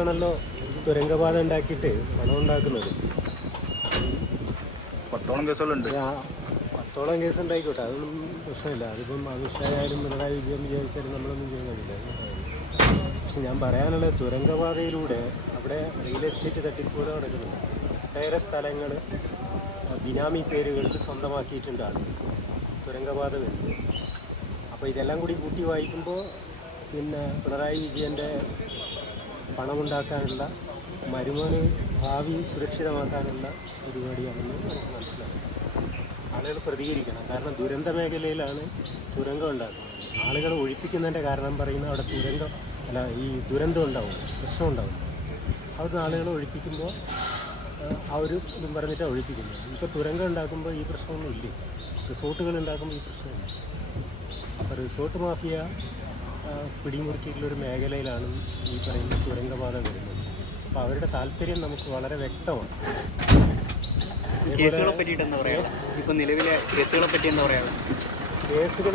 ആണല്ലോ തുരങ്കപാത ഉണ്ടാക്കിയിട്ട് പണം ഉണ്ടാക്കുന്നത്. പത്തോളം കേസുകളുണ്ട്. പത്തോളം കേസ് ഉണ്ടായിക്കോട്ടെ അതൊന്നും പ്രശ്നമില്ല. അതിപ്പം അമിത്ഷായാലും പിണറായി വിജയൻ വിചാരിച്ചാലും നമ്മളൊന്നും ചെയ്യുന്നില്ല പക്ഷെ ഞാൻ പറയാനുള്ളത് തുരങ്കപാതയിലൂടെ അവിടെ റിയൽ എസ്റ്റേറ്റ് തട്ടിപ്പുകൾ നടക്കുന്നുണ്ട് ഒട്ടേറെ സ്ഥലങ്ങൾ ബിനാമി പേരുകളിൽ സ്വന്തമാക്കിയിട്ടുണ്ട് ആളുകൾ തുരങ്കപാത വരുന്നത് അപ്പോൾ ഇതെല്ലാം കൂടി കൂട്ടി വായിക്കുമ്പോൾ പിന്നെ പിണറായി വിജയന്റെ പണമുണ്ടാക്കാനുള്ള മരുമോന് ഭാവി സുരക്ഷിതമാക്കാനുള്ള പരിപാടിയാണെന്ന് നമുക്ക് മനസ്സിലാക്കാം. ആളുകൾ പ്രതികരിക്കണം. കാരണം ദുരന്ത മേഖലയിലാണ് തുരങ്കം ഉണ്ടാകുന്നത് ആളുകൾ ഒഴിപ്പിക്കുന്നതിന്റെ കാരണം പറയുന്നത് അവിടെ തുരങ്കം അല്ല ഈ ദുരന്തം ഉണ്ടാവും പ്രശ്നം ഉണ്ടാവും. അവിടുന്ന് ആളുകൾ ഒഴിപ്പിക്കുമ്പോൾ ആ ഒരു ഇതും പറഞ്ഞിട്ടാണ് ഒഴിപ്പിക്കുന്നത്. ഇപ്പോൾ തുരങ്കം ഉണ്ടാക്കുമ്പോൾ ഈ പ്രശ്നമൊന്നും ഇല്ല. റിസോർട്ടുകൾ ഉണ്ടാക്കുമ്പോൾ ഈ പ്രശ്നമില്ല. അപ്പോൾ റിസോർട്ട് മാഫിയ ആ, പിടിമുറുക്കിയിട്ടുള്ളൊരു മേഖലയിലാണ് ഈ പറയുന്ന തുരങ്കപാത വരുന്നത്. അപ്പോൾ അവരുടെ താല്പര്യം നമുക്ക് വളരെ വ്യക്തമാണ്. കേസുകളെ പറ്റിയിട്ട് എന്താ പറയുക ഇപ്പൊ നിലവിലെ കേസുകളെ പറ്റി എന്താ പറയുക കേസുകൾ